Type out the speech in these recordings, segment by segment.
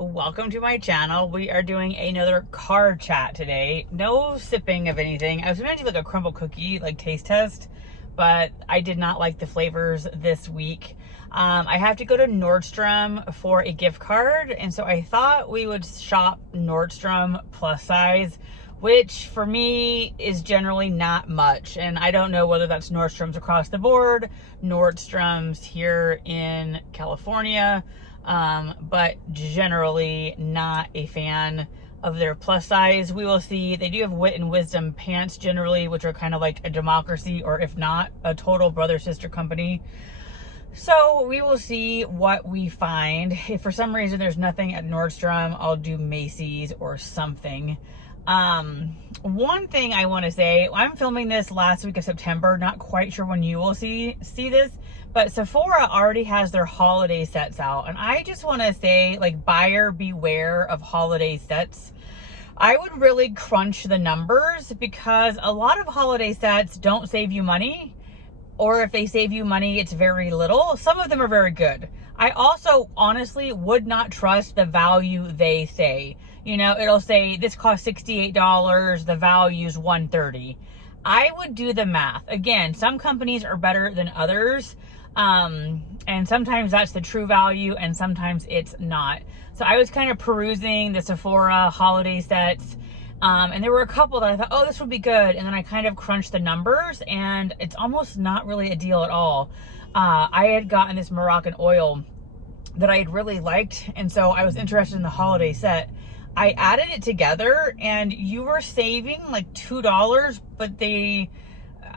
welcome to my channel. We are doing another card chat today. No sipping of anything. I was gonna do like a crumble cookie like taste test, but I did not like the flavors this week. I have to go to Nordstrom for a gift card, and so I thought we would shop Nordstrom plus size, which for me is generally not much. And I don't know whether that's Nordstrom's across the board, Nordstrom's here in California, but generally not a fan of their plus size. We will see. They do have Wit and Wisdom pants generally, which are kind of like a Democracy, or if not, a total brother-sister company. So we will see what we find. If for some reason there's nothing at Nordstrom, I'll do Macy's or something. One thing I want to say, I'm filming this last week of September, not quite sure when you will see this, but Sephora already has their holiday sets out, and I just want to say, like, buyer beware of holiday sets. I would really crunch the numbers, because a lot of holiday sets don't save you money, or if they save you money, it's very little. Some of them are very good. I also honestly would not trust the value they say. You know, it'll say this costs $68, the value's $130. I would do the math. Again, some companies are better than others, and sometimes that's the true value and sometimes it's not. So I was kind of perusing the Sephora holiday sets, and there were a couple that I thought, oh, this would be good, and then I kind of crunched the numbers, and it's almost not really a deal at all. I had gotten this Moroccan oil that I had really liked, and so I was interested in the holiday set. I added it together, and you were saving like $2, but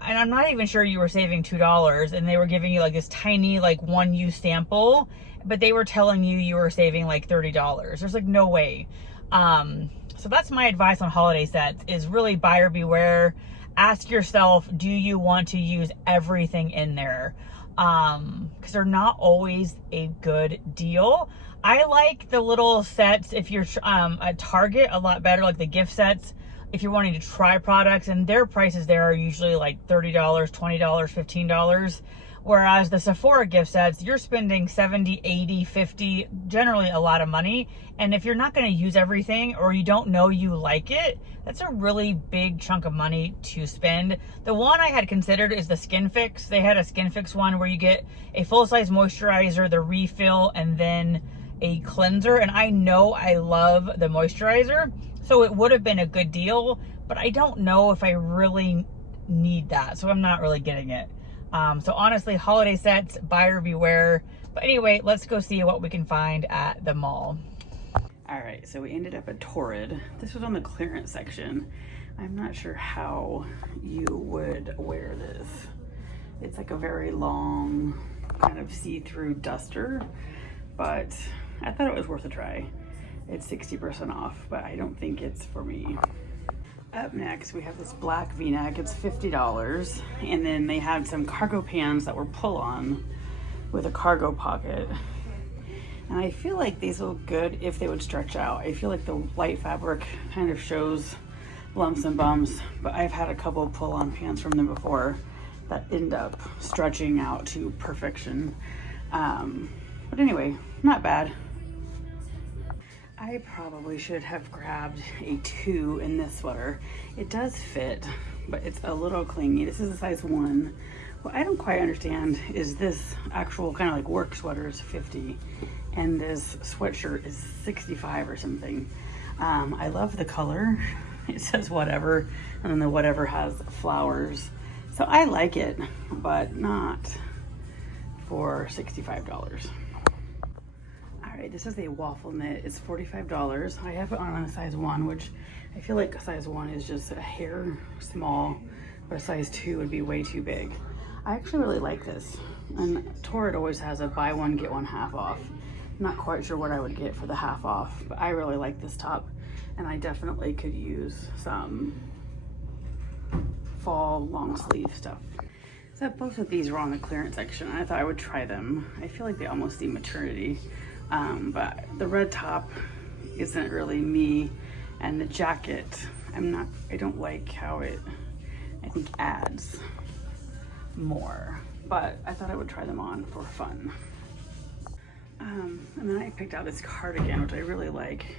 and I'm not even sure you were saving $2, and they were giving you like this tiny like 1-use sample, but they were telling you were saving like $30. There's like no way. So that's my advice on holiday sets, is really buyer beware. Ask yourself, do you want to use everything in there? Because they're not always a good deal. I like the little sets if you're at Target a lot better, like the gift sets, if you're wanting to try products, and their prices there are usually like $30, $20, $15. Whereas the Sephora gift sets, you're spending $70, $80, $50, generally a lot of money. And if you're not going to use everything, or you don't know you like it, that's a really big chunk of money to spend. The one I had considered is the Skin Fix. They had a Skin Fix one where you get a full-size moisturizer, the refill, and then a cleanser. And I know I love the moisturizer, so it would have been a good deal, but I don't know if I really need that, so I'm not really getting it. So honestly, holiday sets, buyer beware. But anyway, let's go see what we can find at the mall. All right, so we ended up at Torrid. This was on the clearance section. I'm not sure how you would wear this. It's like a very long kind of see-through duster, but I thought it was worth a try. It's 60% off, but I don't think it's for me. Up next, we have this black V-neck. It's $50, and then they had some cargo pants that were pull-on with a cargo pocket. And I feel like these look good if they would stretch out. I feel like the light fabric kind of shows lumps and bumps, but I've had a couple pull-on pants from them before that end up stretching out to perfection. But anyway, not bad. I probably should have grabbed a 2 in this sweater. It does fit, but it's a little clingy. This is a size 1. What I don't quite understand is this actual kind of like work sweater is 50, and this sweatshirt is 65 or something. I love the color. It says whatever, and then the whatever has flowers. So I like it, but not for $65. This is a waffle knit. It's $45. I have it on a size 1, which I feel like a size 1 is just a hair small, but a size 2 would be way too big. I actually really like this, and Torrid always has a buy one get one half off. I'm not quite sure what I would get for the half off, but I really like this top, and I definitely could use some fall long sleeve stuff. So both of these were on the clearance section, and I thought I would try them. I feel like they almost need maternity. But the red top isn't really me, and the jacket, I don't like how it, I think, adds more, but I thought I would try them on for fun. And then I picked out this cardigan, which I really like.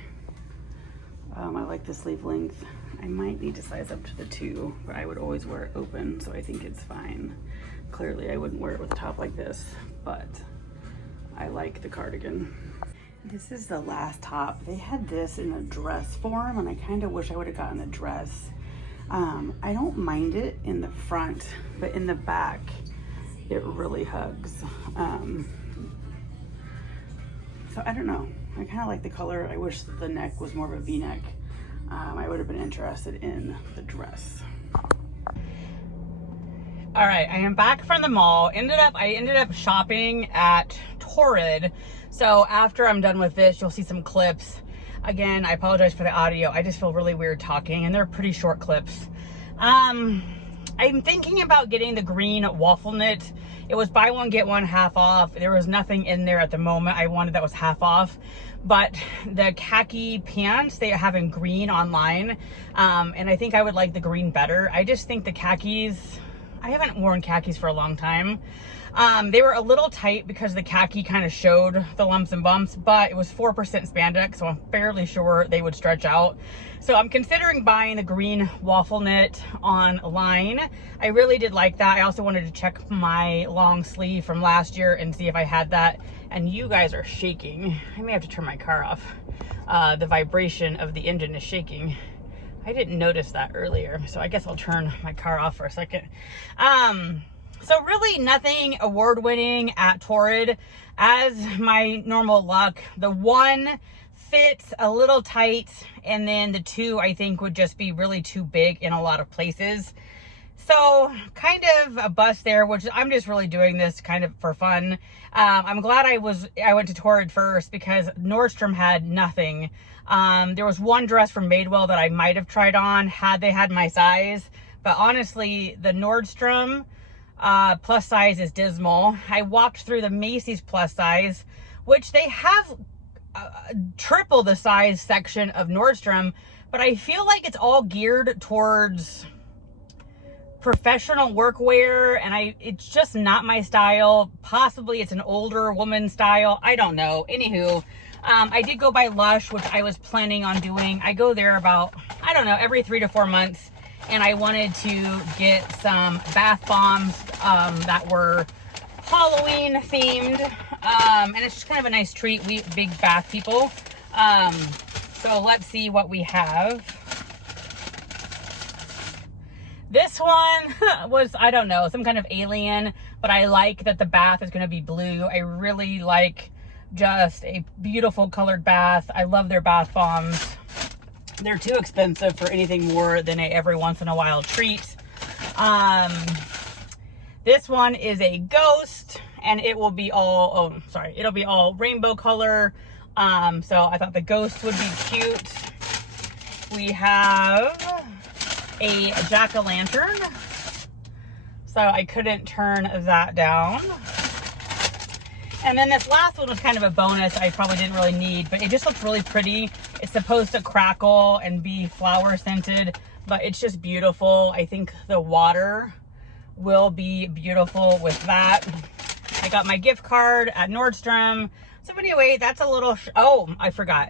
I like the sleeve length. I might need to size up to the 2, but I would always wear it open, so I think it's fine. Clearly I wouldn't wear it with a top like this, but I like the cardigan. This is the last top. They had this in a dress form, and I kind of wish I would have gotten the dress. I don't mind it in the front, but in the back, it really hugs. So I don't know. I kind of like the color. I wish the neck was more of a V-neck. I would have been interested in the dress. All right, I am back from the mall. I ended up shopping at Torrid. So after I'm done with this, you'll see some clips. Again, I apologize for the audio. I just feel really weird talking, and they're pretty short clips. I'm thinking about getting the green waffle knit. It was buy one, get one half off. There was nothing in there at the moment I wanted that was half off. But the khaki pants, they have in green online. And I think I would like the green better. I just think the khakis, I haven't worn khakis for a long time. They were a little tight because the khaki kind of showed the lumps and bumps, but it was 4% spandex, so I'm fairly sure they would stretch out. So I'm considering buying the green waffle knit online. I really did like that. I also wanted to check my long sleeve from last year and see if I had that. And you guys are shaking. I may have to turn my car off. The vibration of the engine is shaking. I didn't notice that earlier, so I guess I'll turn my car off for a second. So really nothing award-winning at Torrid. As my normal luck, the 1 fits a little tight, and then the 2 I think would just be really too big in a lot of places. So kind of a bust there, which I'm just really doing this kind of for fun. I'm glad I went to Torrid first because Nordstrom had nothing. There was one dress from Madewell that I might have tried on had they had my size, but honestly, the Nordstrom plus size is dismal. I walked through the Macy's plus size, which they have triple the size section of Nordstrom, but I feel like it's all geared towards professional workwear, and it's just not my style. Possibly it's an older woman style. I don't know. Anywho, I did go by Lush, which I was planning on doing. I go there about, I don't know, every 3 to 4 months. And I wanted to get some bath bombs that were Halloween themed. And it's just kind of a nice treat. We big bath people. So let's see what we have. This one was, I don't know, some kind of alien, but I like that the bath is going to be blue. I really like just a beautiful colored bath. I love their bath bombs. They're too expensive for anything more than a every once in a while treat. This one is a ghost, and it will be all, it'll be all rainbow color. So I thought the ghost would be cute. We have a jack-o'-lantern, so I couldn't turn that down. And then this last one was kind of a bonus I probably didn't really need, but it just looks really pretty. It's supposed to crackle and be flower scented, but it's just beautiful. I think the water will be beautiful with that. I got my gift card at Nordstrom. So anyway, that's a little, oh, I forgot.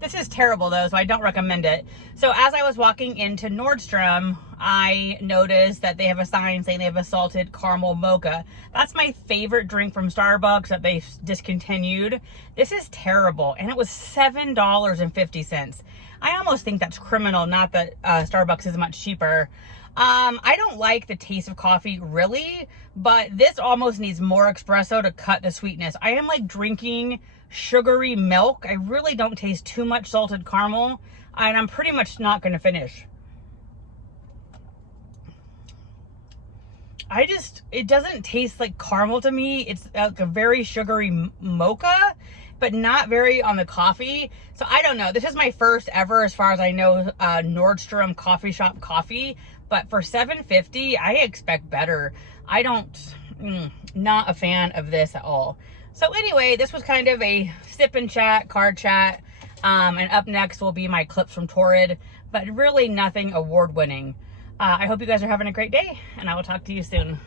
This is terrible though, so I don't recommend it. So as I was walking into Nordstrom, I noticed that they have a sign saying they have a salted caramel mocha. That's my favorite drink from Starbucks that they discontinued. This is terrible, and it was $7.50. I almost think that's criminal, not that Starbucks is much cheaper. I don't like the taste of coffee really, but this almost needs more espresso to cut the sweetness. I am like drinking sugary milk. I really don't taste too much salted caramel, and I'm pretty much not going to finish. It doesn't taste like caramel to me. It's like a very sugary mocha, but not very on the coffee. So I don't know. This is my first ever, as far as I know, Nordstrom coffee shop coffee. But for $7.50, I expect better. Not a fan of this at all. So anyway, this was kind of a sip and chat, card chat. And up next will be my clips from Torrid, but really nothing award winning. I hope you guys are having a great day, and I will talk to you soon.